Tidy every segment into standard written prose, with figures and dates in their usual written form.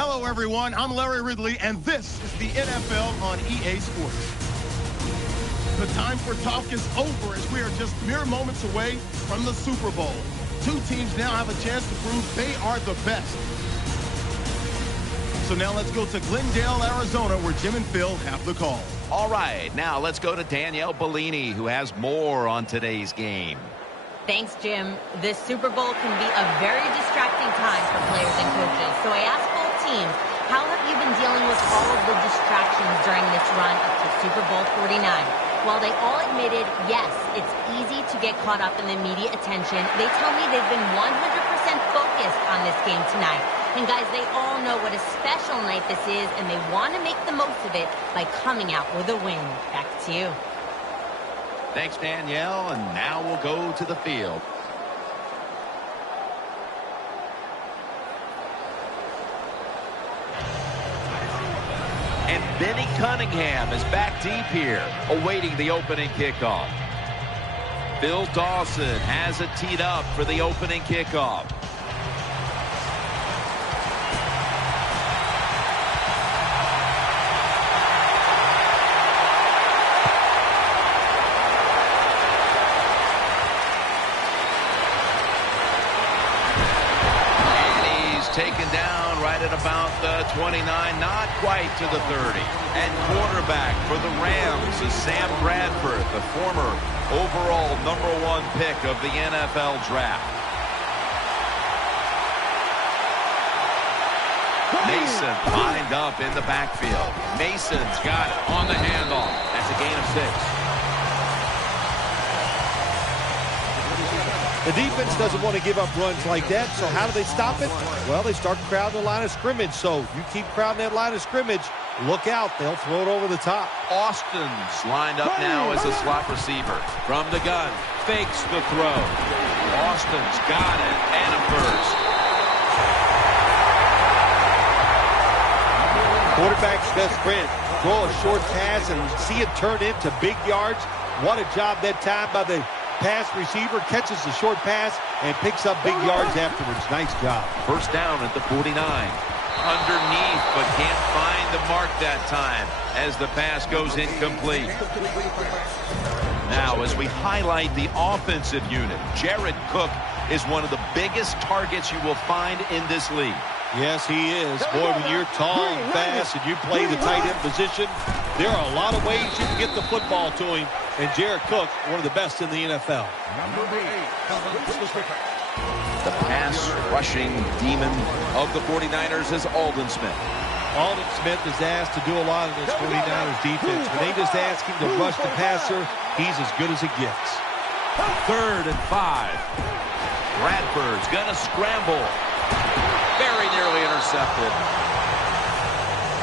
Hello, everyone. I'm Larry Ridley, and this is the NFL on EA Sports. The time for talk is over as we are just mere moments away from the Super Bowl. Two teams now have a chance to prove they are the best. So now let's go to Glendale, Arizona, where Jim and Phil have the call. All right, now let's go to Danielle Bellini, who has more on today's game. Thanks, Jim. This Super Bowl can be a very distracting time for players and coaches. So I asked both teams, how have you been dealing with all of the distractions during this run up to Super Bowl 49? While they all admitted, yes, it's easy to get caught up in the media attention, they tell me they've been 100% focused on this game tonight. And guys, they all know what a special night this is, and they want to make the most of it by coming out with a win. Back to you. Thanks, Danielle, and now we'll go to the field. And Benny Cunningham is back deep here, awaiting the opening kickoff. Bill Dawson has it teed up for the opening kickoff. Taken down right at about the 29, not quite to the 30. And quarterback for the Rams is Sam Bradford, the former overall #1 pick of the NFL draft. Mason lined up in the backfield. Mason's got it on the handoff. That's a gain of 6. The defense doesn't want to give up runs like that, so how do they stop it? Well, they start crowding the line of scrimmage, so you keep crowding that line of scrimmage, look out, they'll throw it over the top. Austin's lined up now as a slot receiver. From the gun, fakes the throw. Austin's got it, and a first. Quarterback's best friend, throw a short pass and see it turn into big yards. What a job that time by the pass receiver, catches the short pass and picks up big yards afterwards. Nice job. First down at the 49. Underneath, but can't find the mark that time as the pass goes incomplete. Now, as we highlight the offensive unit, Jared Cook is one of the biggest targets you will find in this league. Yes, he is. Boy, when you're tall and fast and you play the tight end position, there are a lot of ways you can get the football to him. And Jared Cook, one of the best in the NFL. The pass rushing demon of the 49ers is Aldon Smith. Aldon Smith is asked to do a lot of this 49ers defense. When they just ask him to rush the passer, he's as good as it gets. 3rd and 5. Bradford's going to scramble. Very nearly intercepted.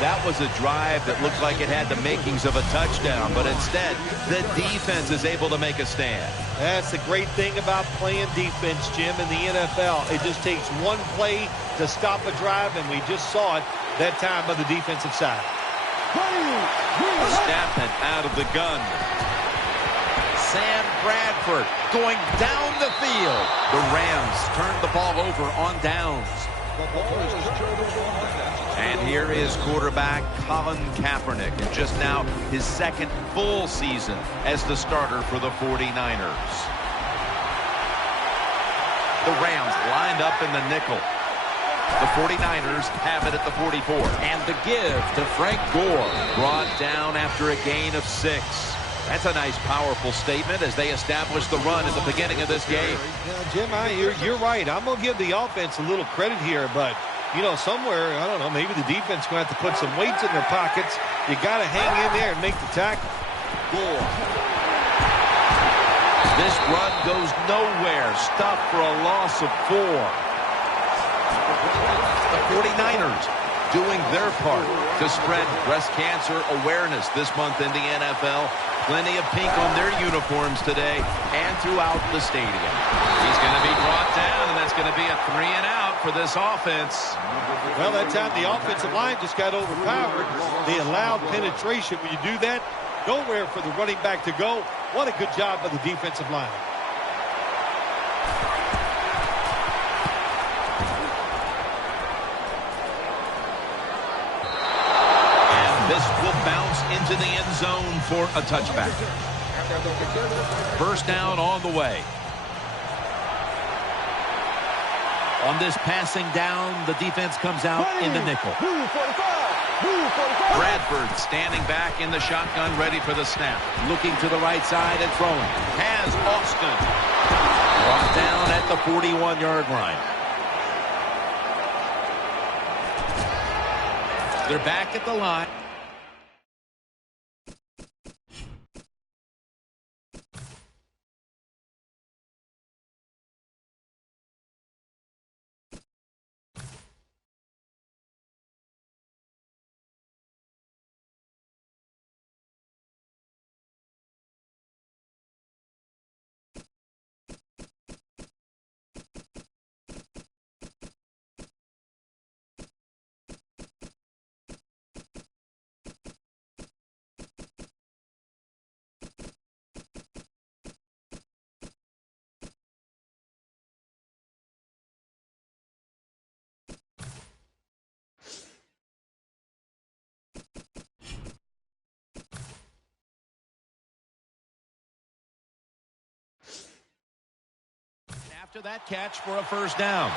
That was a drive that looked like it had the makings of a touchdown, but instead, the defense is able to make a stand. That's the great thing about playing defense, Jim, in the NFL. It just takes one play to stop a drive, and we just saw it that time by the defensive side. Snap it out of the gun. Sam Bradford going down the field. The Rams turned the ball over on downs. And here is quarterback Colin Kaepernick, in just now his 2nd full season as the starter for the 49ers. The Rams lined up in the nickel. The 49ers have it at the 44. And the give to Frank Gore, brought down after a gain of 6. That's a nice, powerful statement as they establish the run at the beginning of this game. Yeah, Jim, you're right. I'm going to give the offense a little credit here, but, you know, somewhere, I don't know, maybe the defense going to have to put some weights in their pockets. You got to hang in there and make the tackle. Gore. This run goes nowhere. Stopped for a loss of 4. The 49ers doing their part to spread breast cancer awareness this month in the NFL. Plenty of pink on their uniforms today and throughout the stadium. He's going to be brought down, and that's going to be a 3 and out for this offense. Well, that time the offensive line just got overpowered. They allowed penetration. When you do that, nowhere for the running back to go. What a good job by the defensive line. into the end zone for a touchback. First down on the way. On this passing down, the defense comes out in the nickel. Bradford standing back in the shotgun, ready for the snap. Looking to the right side and throwing. Has Austin. Brought down at the 41-yard line. They're back at the line. After that catch for a first down.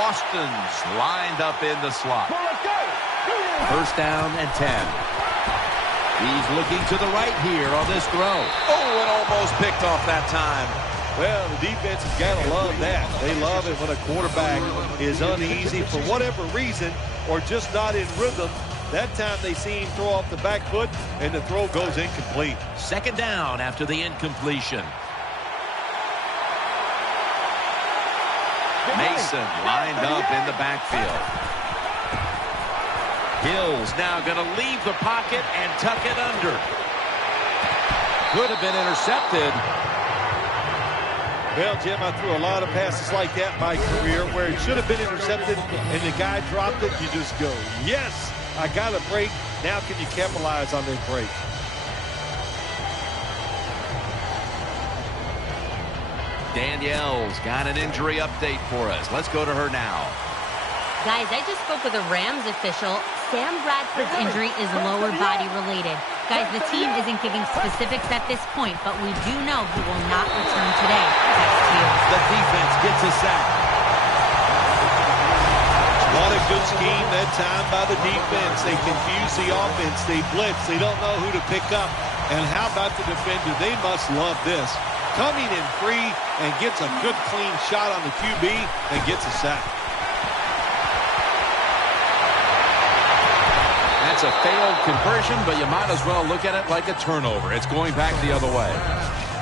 Austin's lined up in the slot. First down and 10. He's looking to the right here on this throw. Oh, and almost picked off that time. Well, the defense has got to love that. They love it when a quarterback is uneasy for whatever reason or just not in rhythm. That time they see him throw off the back foot, and the throw goes incomplete. Second down after the incompletion. Mason lined up in the backfield. Hill's now going to leave the pocket and tuck it under. Could have been intercepted. Well, Jim, I threw a lot of passes like that in my career where it should have been intercepted and the guy dropped it. You just go, yes, I got a break. Now can you capitalize on that break? Danielle's got an injury update for us. Let's go to her now. Guys, I just spoke with a Rams official. Sam Bradford's injury is lower body related. Guys, the team isn't giving specifics at this point, but we do know he will not return today. Back to you. The defense gets a sack. What a good scheme that time by the defense. They confuse the offense. They blitz. They don't know who to pick up. And how about the defender? They must love this. Coming in free and gets a good clean shot on the QB and gets a sack. That's a failed conversion, but you might as well look at it like a turnover. It's going back the other way.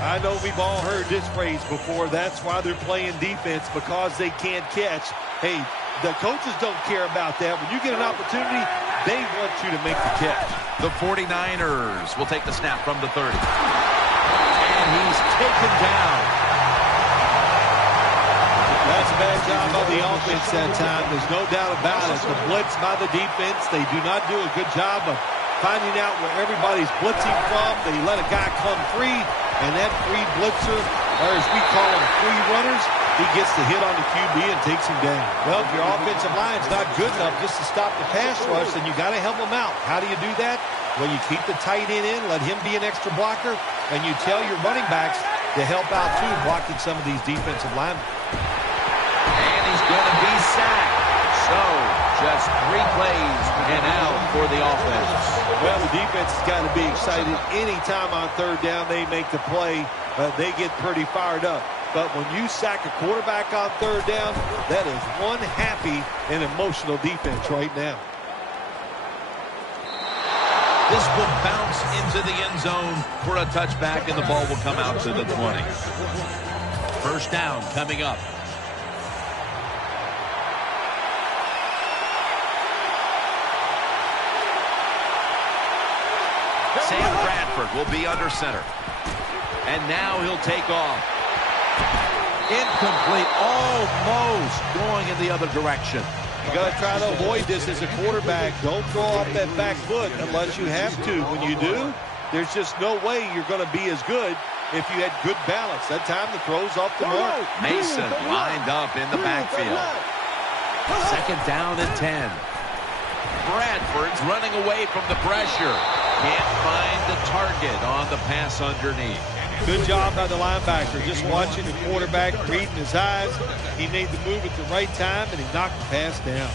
I know we've all heard this phrase before. That's why they're playing defense, because they can't catch. Hey, the coaches don't care about that. When you get an opportunity, they want you to make the catch. The 49ers will take the snap from the 30. And he's taken down. That's a bad job of the offense that time. There's no doubt about it. The blitz by the defense, they do not do a good job of finding out where everybody's blitzing from. They let a guy come free, and that free blitzer, or as we call them, free runners, he gets the hit on the QB and takes him down. Well, if your offensive line's not good enough just to stop the pass rush, then you got to help them out. How do you do that? Well, you keep the tight end in, let him be an extra blocker, and you tell your running backs to help out, too, blocking some of these defensive linemen. And he's going to be sacked. So, just 3 plays and out for the offense. Well, the defense has got to be excited. Anytime on third down they make the play, they get pretty fired up. But when you sack a quarterback on third down, that is one happy and emotional defense right now. This will bounce into the end zone for a touchback, and the ball will come out to the 20. First down coming up. Sam Bradford will be under center. And now he'll take off. Incomplete, almost going in the other direction. You got to try to avoid this as a quarterback. Don't throw off that back foot unless you have to. When you do, there's just no way you're going to be as good if you had good balance. That time the throw's off the mark. Mason lined up in the backfield. Second down and 10. Bradford's running away from the pressure. Can't find the target on the pass underneath. Good job by the linebacker. Just watching the quarterback, reading his eyes. He made the move at the right time, and he knocked the pass down.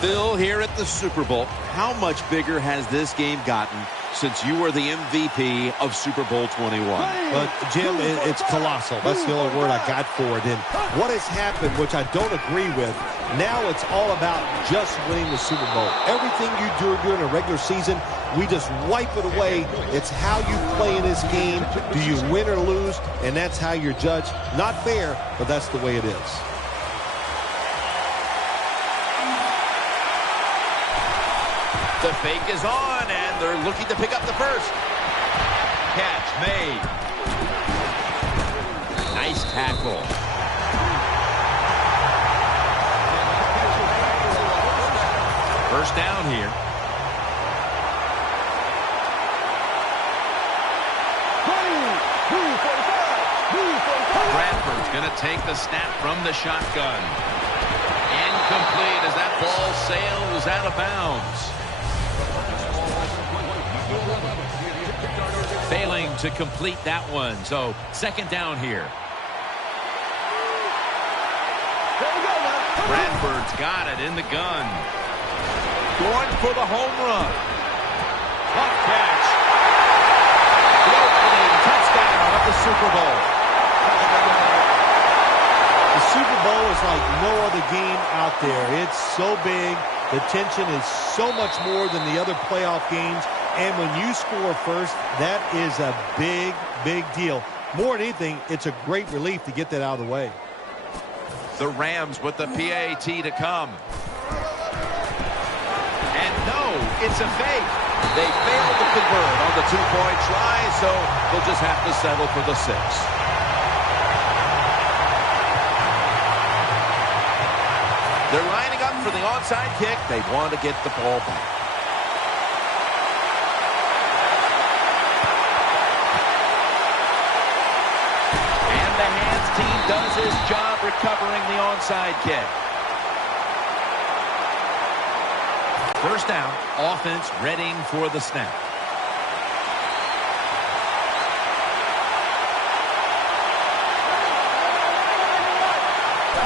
Phil, here at the Super Bowl, how much bigger has this game gotten since you were the MVP of Super Bowl 21? But, Jim, it's colossal. That's the only word I got for it. And what has happened, which I don't agree with, now it's all about just winning the Super Bowl. Everything you do during a regular season, we just wipe it away. It's how you play in this game. Do you win or lose? And that's how you're judged. Not fair, but that's the way it is. The fake is on, and they're looking to pick up the first. Catch made. Nice tackle. First down here. Bradford's going to take the snap from the shotgun. Incomplete as that ball sails out of bounds. Failing to complete that one, so second down here. Bradford's got it in the gun. Going for the home run. Tough catch. The opening touchdown of the Super Bowl. The Super Bowl is like no other game out there. It's so big. The tension is so much more than the other playoff games. And when you score first, that is a big, big deal. More than anything, it's a great relief to get that out of the way. The Rams with the PAT to come. And no, it's a fake. They failed to convert on the two-point try, so they'll just have to settle for the 6. They're lining up for the onside kick. They want to get the ball back. Team does his job recovering the onside kick. First down, offense readying for the snap.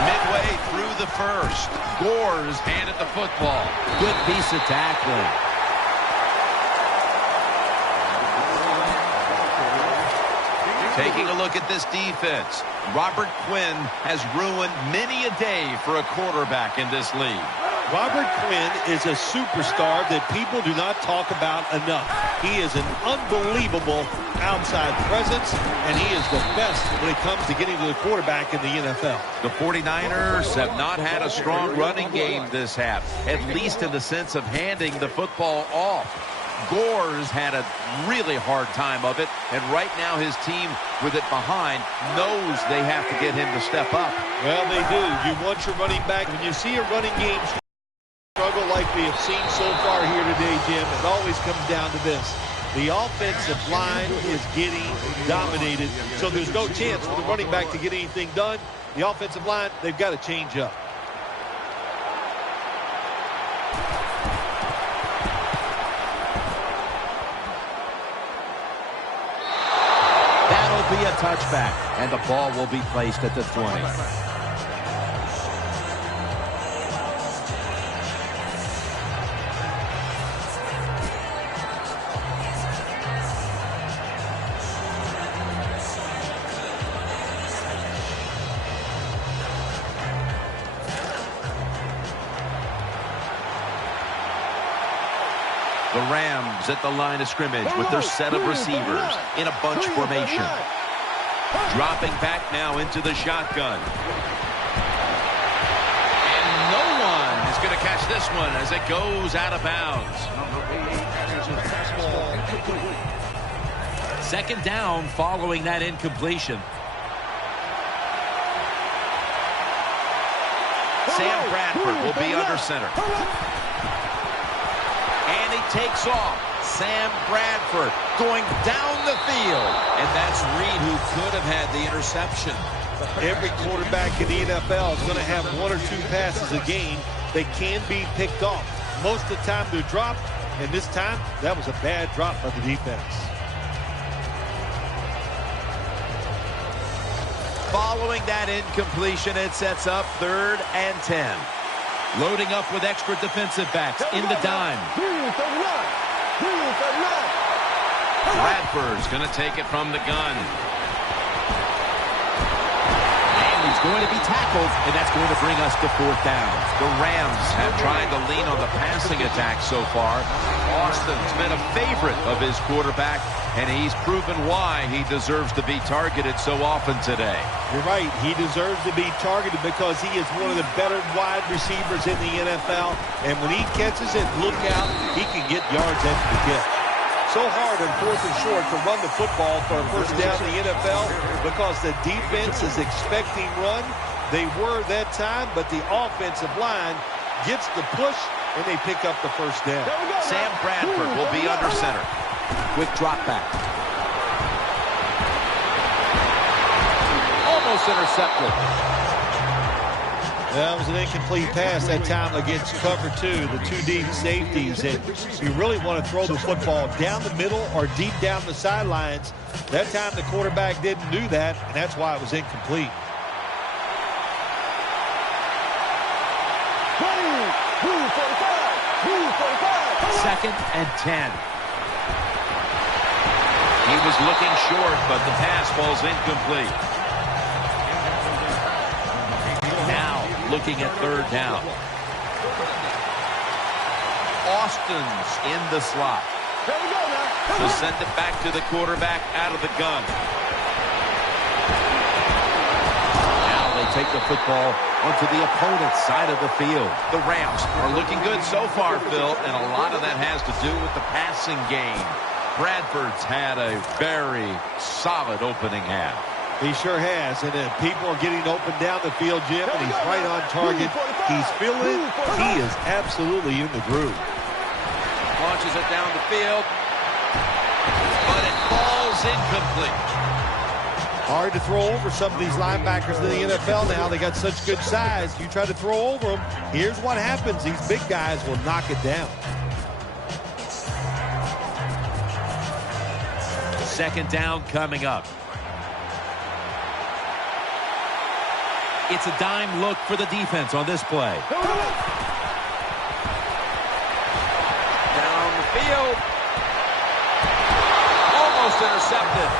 Midway through the first, Gore's handed the football. Good piece of tackling. Taking a look at this defense, Robert Quinn has ruined many a day for a quarterback in this league. Robert Quinn is a superstar that people do not talk about enough. He is an unbelievable outside presence, and he is the best when it comes to getting to the quarterback in the NFL. The 49ers have not had a strong running game this half, at least in the sense of handing the football off. Gore's had a really hard time of it, and right now his team with it behind knows they have to get him to step up. Well, they do. You want your running back. When you see a running game struggle like we have seen so far here today, Jim, it always comes down to this. The offensive line is getting dominated, so there's no chance for the running back to get anything done. The offensive line, they've got to change up. Be a touchback, and the ball will be placed at the 20. The Rams at the line of scrimmage with their set of receivers in a bunch formation. Dropping back now into the shotgun. And no one is going to catch this one as it goes out of bounds. Second down following that incompletion. Sam Bradford will be under center. And he takes off. Sam Bradford going down the field. And that's Reed who could have had the interception. Every quarterback in the NFL is going to have one or two passes a game that can be picked off. most of the time they're dropped, and this time that was a bad drop by the defense. Following that incompletion, it sets up 3rd and 10. Loading up with extra defensive backs in the dime. Bradford's going to take it from the gun. And he's going to be tackled, and that's going to bring us to 4th down. The Rams have tried to lean on the passing attack so far. Austin's been a favorite of his quarterback, and he's proven why he deserves to be targeted so often today. You're right. He deserves to be targeted because he is one of the better wide receivers in the NFL. And when he catches it, look out, he can get yards after the catch. So hard on 4th and short to run the football for a first down in the NFL because the defense is expecting run. They were that time, but the offensive line gets the push, and they pick up the first down. Sam Bradford will be under center. Quick drop back. Almost intercepted. That was an incomplete pass that time against cover 2, the 2 deep safeties. And you really want to throw the football down the middle or deep down the sidelines. That time the quarterback didn't do that, and that's why it was incomplete. Second and 10. He was looking short, but the pass falls incomplete. Now looking at 3rd down. Austin's in the slot. To send it back to the quarterback out of the gun. Now they take the football onto the opponent's side of the field. The Rams are looking good so far, Phil, and a lot of that has to do with the passing game. Bradford's had a very solid opening half. He sure has, and people are getting open down the field, Jim, and he's right on target. He's feeling it. He is absolutely in the groove. Launches it down the field, but it falls incomplete. Hard to throw over some of these linebackers in the NFL now. They got such good size. You try to throw over them, here's what happens. These big guys will knock it down. 2nd down coming up. It's a dime look for the defense on this play. Down the field. Almost intercepted.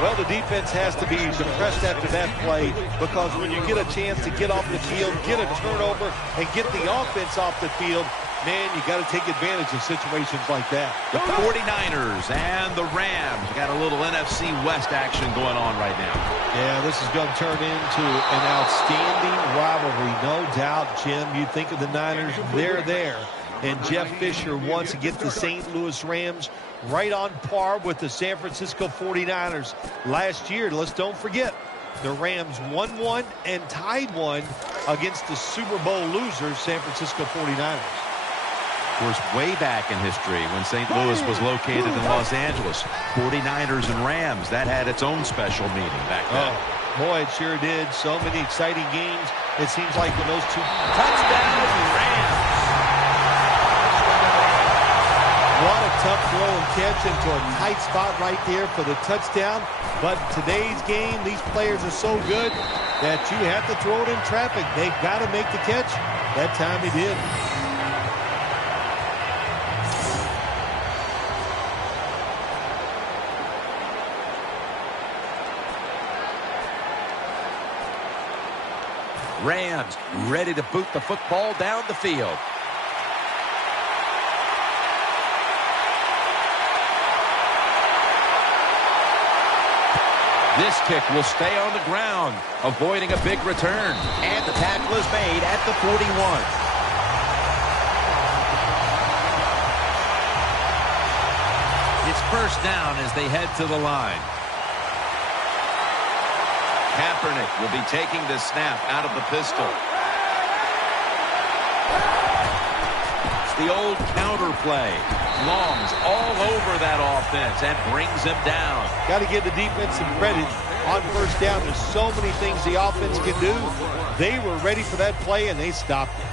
Well, the defense has to be depressed after that play because when you get a chance to get off the field, get a turnover, and get the offense off the field, man, you got to take advantage of situations like that. The 49ers and the Rams got a little NFC West action going on right now. Yeah, this is going to turn into an outstanding rivalry, no doubt, Jim. You think of the Niners, they're there. And Jeff Fisher wants to get the St. Louis Rams right on par with the San Francisco 49ers. Last year, let's don't forget, the Rams won one and tied one against the Super Bowl losers, San Francisco 49ers. Of course, way back in history when St. Louis was located in Los Angeles, 49ers and Rams, that had its own special meaning back then. Oh, boy, it sure did. So many exciting games. It seems like when those two... Touchdown, Rams! What a tough throw and catch into a tight spot right there for the touchdown. But today's game, these players are so good that you have to throw it in traffic. They've got to make the catch. That time he did. Rams ready to boot the football down the field. This kick will stay on the ground, avoiding a big return. And the tackle is made at the 41. It's first down as they head to the line. Kaepernick will be taking the snap out of the pistol. It's the old counter play. Long's all over that offense and brings him down. Got to give the defense some credit on first down. There's so many things the offense can do. They were ready for that play, and they stopped it.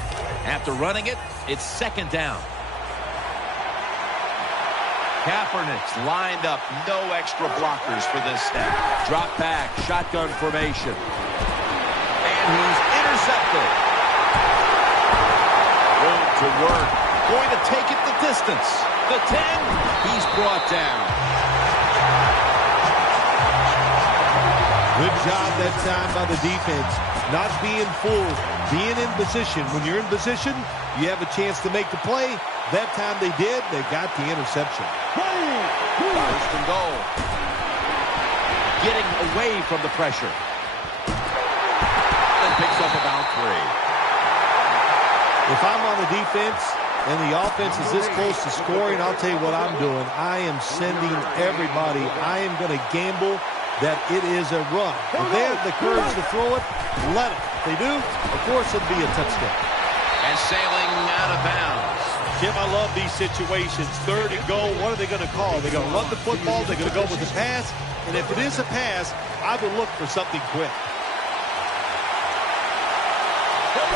After running it, it's second down. Kaepernick's lined up. No extra blockers for this snap. Drop back, shotgun formation. And he's intercepted. Room to work. Going to take it the distance. The 10, he's brought down. Good job that time by the defense. Not being fooled, being in position. When you're in position, you have a chance to make the play. That time they did. They got the interception. First and goal. Getting away from the pressure. And picks up about 3. If I'm on the defense and the offense is this close to scoring, I'll tell you what I'm doing. I am sending everybody. I am going to gamble that it is a run. If they have the courage to throw it, let it. If they do, of course it'll be a touchdown. And sailing out of bounds. Jim, I love these situations. Third and goal, what are they going to call? They're going to run the football, they're going to go with the pass, and if it is a pass, I would look for something quick.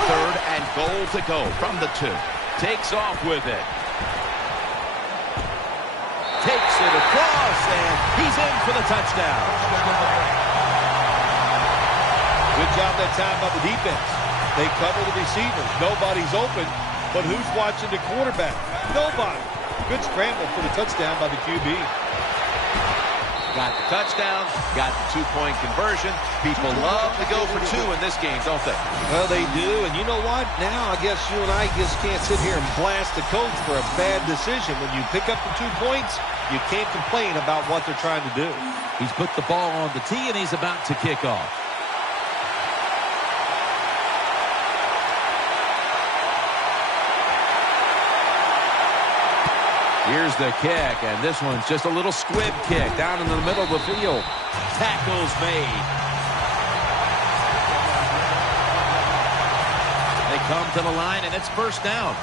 Third and goal to go from the 2. Takes off with it. Takes it across, and he's in for the touchdown. Good job that time by the defense. They cover the receivers. Nobody's open. But who's watching the quarterback? Nobody. Good scramble for the touchdown by the QB. Got the touchdown, got the 2-point conversion. People love to go for 2 in this game, don't they? Well, they do. And you know what? Now I guess you and I just can't sit here and blast the coach for a bad decision. When you pick up the 2 points, you can't complain about what they're trying to do. He's put the ball on the tee, and he's about to kick off. Here's the kick, and this one's just a little squib kick down in the middle of the field. Tackles made. They come to the line, and it's first down.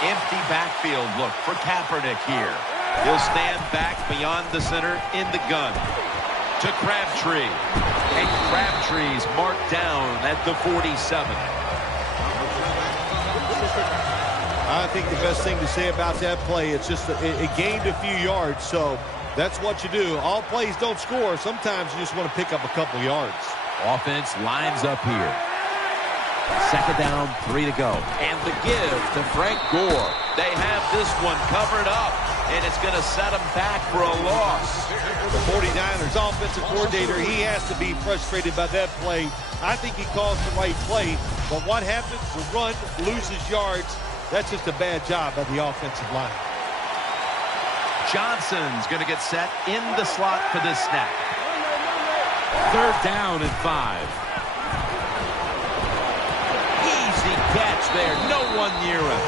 Empty backfield look for Kaepernick here. He'll stand back beyond the center in the gun to Crabtree. And Crabtree's marked down at the 47. I think the best thing to say about that play, it's just it gained a few yards, so that's what you do. All plays don't score. Sometimes you just want to pick up a couple yards. Offense lines up here. Second down, 3 to go. And the give to Frank Gore. They have this one covered up, and it's going to set them back for a loss. The 49ers offensive coordinator, he has to be frustrated by that play. I think he calls the right play, but what happens? The run loses yards. That's just a bad job by the offensive line. Johnson's going to get set in the slot for this snap. Third down and 5. Easy catch there. No one near him.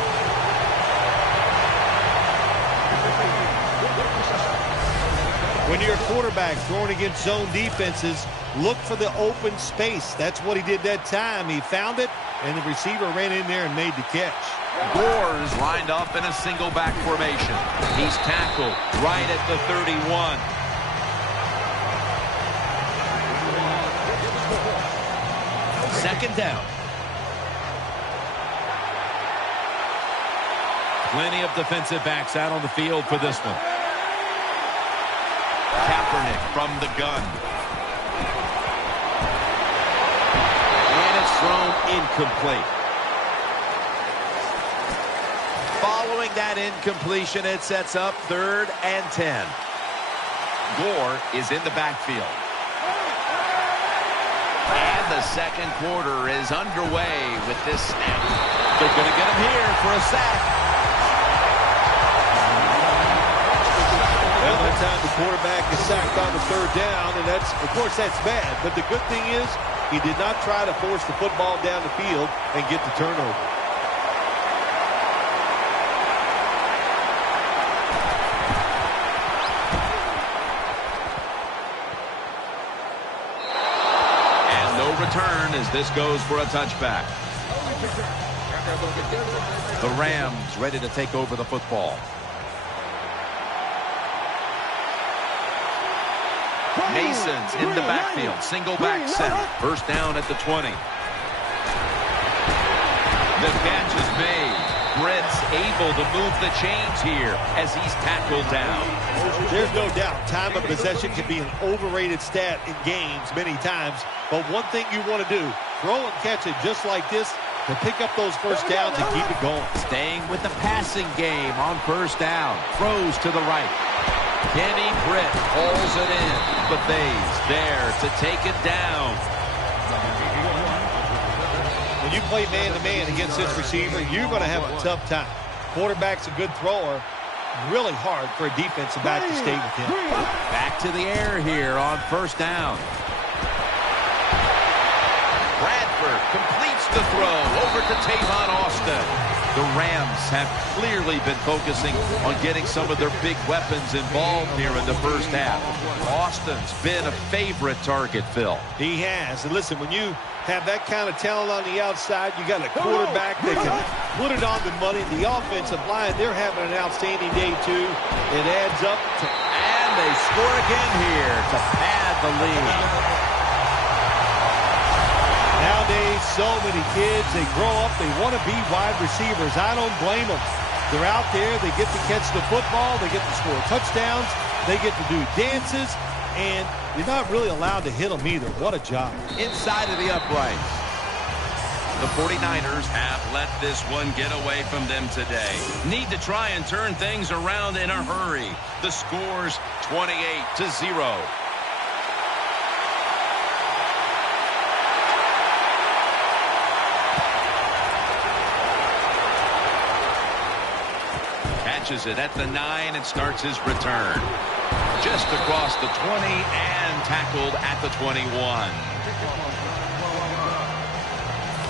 When you're a quarterback throwing against zone defenses, look for the open space. That's what he did that time. He found it, and the receiver ran in there and made the catch. Gore's lined up in a single back formation. He's tackled right at the 31. Second down. Plenty of defensive backs out on the field for this one. Kaepernick from the gun. And it's thrown incomplete. Following that incompletion, it sets up 3rd and 10. Gore is in the backfield. And the second quarter is underway with this snap. They're going to get him here for a sack. Well, that time the quarterback is sacked on the 3rd down, and that's, of course, that's bad. But the good thing is he did not try to force the football down the field and get the turnover. Return as this goes for a touchback. The Rams ready to take over the football. Mason's in the backfield. Single back set. First down at the 20. The catch is made. Britt's able to move the chains here as he's tackled down. There's no doubt time of possession can be an overrated stat in games many times. But one thing you want to do, throw and catch it just like this to pick up those first downs and keep it going. Staying with the passing game on first down. Throws to the right. Kenny Britt pulls it in. Buffet's there to take it down. When you play man-to-man against this receiver, you're going to have a tough time. Quarterback's a good thrower. Really hard for a defensive back to stay with him. Back to the air here on first down. Bradford completes the throw over to Tavon Austin. The Rams have clearly been focusing on getting some of their big weapons involved here in the first half. Austin's been a favorite target, Phil. He has. And listen, when you have that kind of talent on the outside, you got a quarterback that can put it on the money. The offensive line, they're having an outstanding day, too. It adds up to... And they score again here to pad the lead. Nowadays, so many kids, they grow up, they want to be wide receivers. I don't blame them. They're out there, they get to catch the football, they get to score touchdowns, they get to do dances, and you're not really allowed to hit them either. What a job. Inside of the uprights. The 49ers have let this one get away from them today. Need to try and turn things around in a hurry. The score's 28-0. Catches it at the 9 and starts his return. Just across the 20 and tackled at the 21.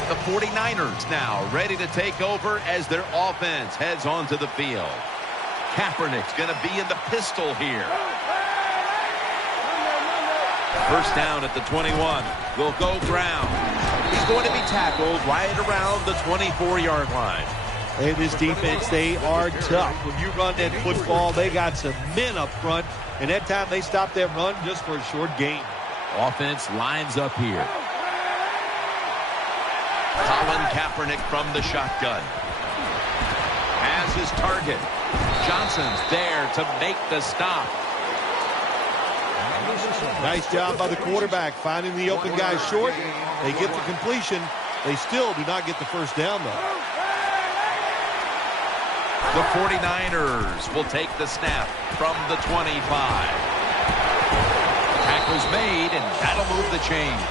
The 49ers now ready to take over as their offense heads onto the field. Kaepernick's going to be in the pistol here. First down at the 21. Will go ground. He's going to be tackled right around the 24-yard line. Hey, this defense, they are tough. When you run that football, they got some men up front, and that time they stopped that run just for a short gain. Offense lines up here. Colin Kaepernick from the shotgun. Has his target. Johnson's there to make the stop. Nice job by the quarterback finding the open guy short. They get the completion. They still do not get the first down, though. The 49ers will take the snap from the 25. Tackle's made, and that'll move the chains.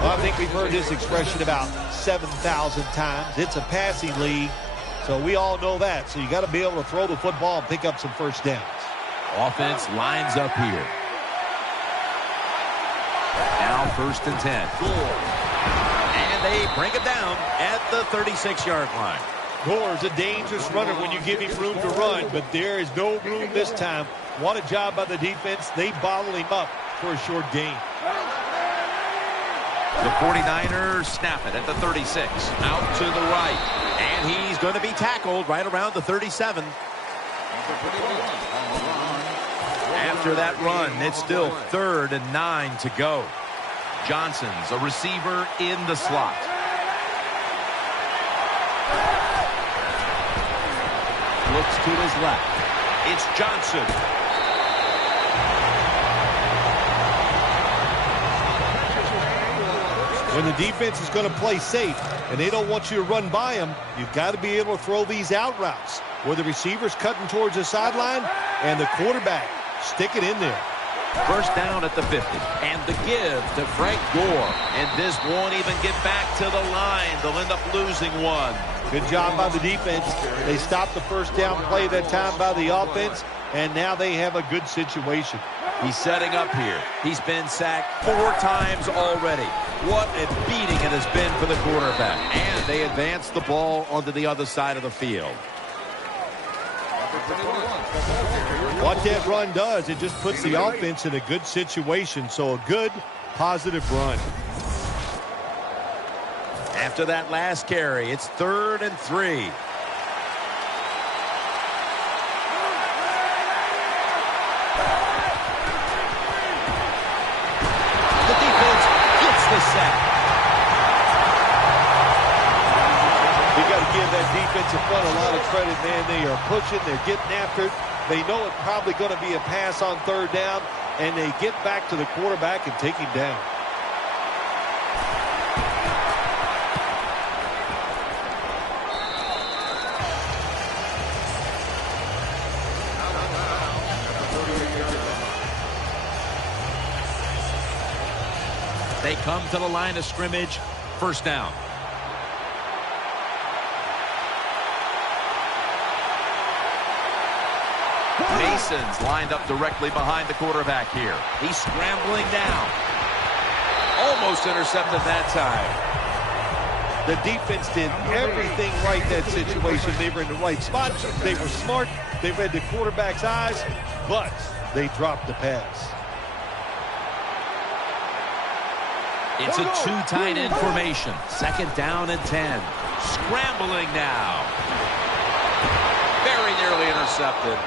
Well, I think we've heard this expression about 7,000 times. It's a passing league, so we all know that. So you got to be able to throw the football and pick up some first downs. Offense lines up here. Now first and 10. They bring him down at the 36-yard line. Gore's a dangerous runner when you give him room to run, but there is no room this time. What a job by the defense. They bottle him up for a short gain. The 49ers snap it at the 36. Out to the right. And he's going to be tackled right around the 37. After that run, it's still 3rd and 9 to go. Johnson's a receiver in the slot. Looks to his left. It's Johnson. When the defense is going to play safe and they don't want you to run by them, you've got to be able to throw these out routes where the receiver's cutting towards the sideline and the quarterback stick it in there. First down at the 50. And the give to Frank Gore. And this won't even get back to the line. They'll end up losing one. Good job by the defense. They stopped the first down play that time by the offense, and now they have a good situation. He's setting up here. He's been sacked 4 times already. What a beating it has been for the quarterback. And they advance the ball onto the other side of the field. What that run does, it just puts the offense in a good situation. So a good, positive run. After that last carry, it's 3rd and 3. The defense gets the sack. defensive front a lot of credit, man. They are pushing, they're getting after it. They know it's probably going to be a pass on third down, and they get back to the quarterback and take him down. They come to the line of scrimmage. First down. Mason's lined up directly behind the quarterback here. He's scrambling down. Almost intercepted that time. The defense did everything right that situation. They were in the right spot. They were smart. They read the quarterback's eyes, but they dropped the pass. It's a two tight end formation. Second down and 10. Scrambling now. Very nearly intercepted.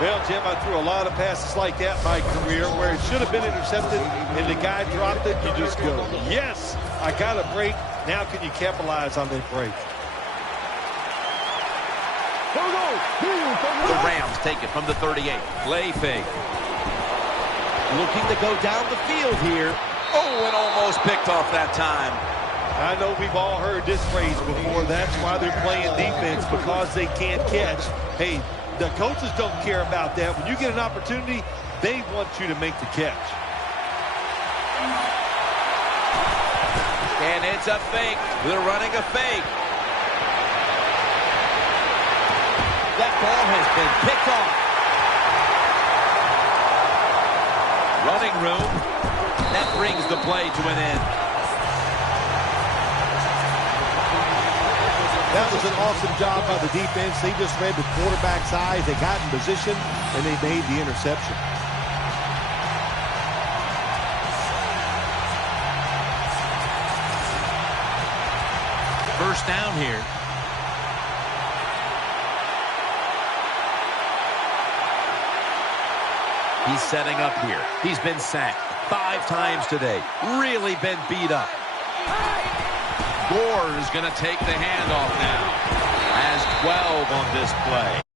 Well, Jim, I threw a lot of passes like that in my career where it should have been intercepted and the guy dropped it. You just go, yes, I got a break. Now can you capitalize on that break? The Rams take it from the 38. Play fake. Looking to go down the field here. Oh, and almost picked off that time. I know we've all heard this phrase before. That's why they're playing defense, because they can't catch. Hey, the coaches don't care about that. When you get an opportunity, they want you to make the catch. And it's a fake. They're running a fake. That ball has been picked off. Running room. That brings the play to an end. That was an awesome job by the defense. They just read the quarterback's eyes. They got in position, and they made the interception. First down here. He's setting up here. He's been sacked 5 times today. Really been beat up. Gore is going to take the handoff now. Has 12 on this play.